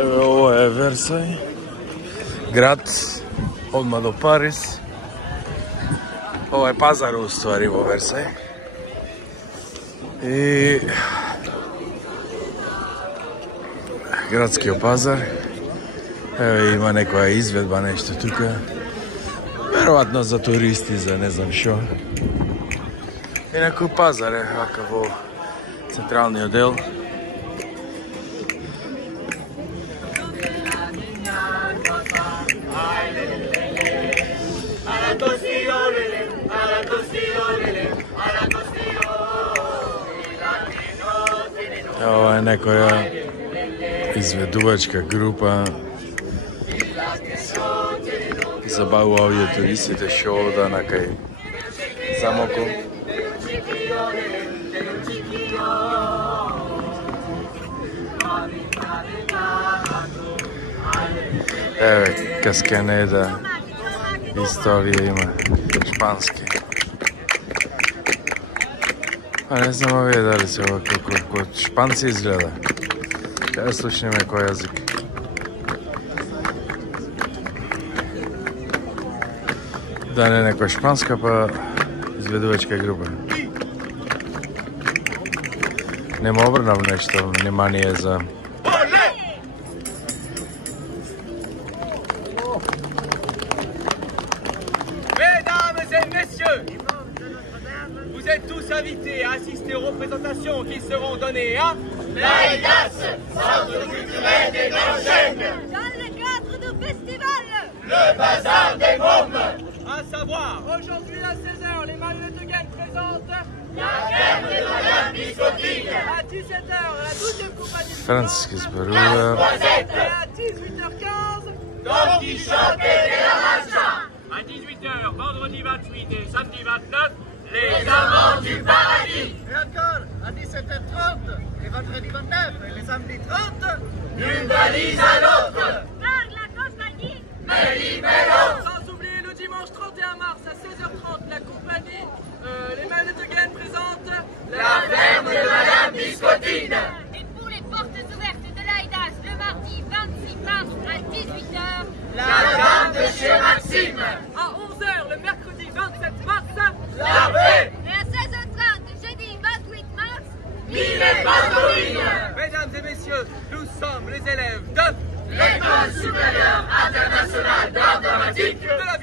Evo, ovo je Versailles, grad, odmah do Paris. Ovo je pazar u stvari u Versailles. I gradski pazar. Evo ima neka izvedba, nešto tukaj. Verovatno za turisti, za ne znam što. I neko pazar je, ovakav centralni odel. Ovo je neka izveduvačka grupa. Zabavljaju turistite šo ovdje na kaj zamoku. Evo Cascaneda, istorije ima, španski. A ne znamo da li se ovo kod Španci izgleda. Ja slušam neko jezik. Da ne neka španska pa izveduvačka grupa. Nema obrnav nešto, nema nije za... Vous êtes tous invités à assister aux représentations qui seront données à l'AIDAS, Centre culturel des Grands Chênes, dans le cadre du festival Le Bazar des Mômes. À savoir, aujourd'hui à 16h, les Marionnettes Gang présentent La Ferme de Madame Biscottine. À 17h, la 12e compagnie de Francis Barua. Et à 18h15, Don Quichotte de la Mancha. À 18h, vendredi 28 et samedi 29, les Amants du Paradis. Et encore, à 17h30, les vendredis 29 et les samedis 30, d'une valise à l'autre. Par la compagnie Méli-Mélo. Sans oublier le dimanche 31 mars à 16h30, la compagnie Les Marionnettes Gang présente La Ferme de Madame Biscottine. Et pour les portes ouvertes de l'AIDAS le mardi 26 mars à 18h, La Dame de chez Maxime. à 11h le mercredi 27 mars, La Paix. et à 16h30 jeudi 28 mars, Vive Pastorine. Mesdames et messieurs, nous sommes les élèves de L'École supérieure internationale d'art dramatique la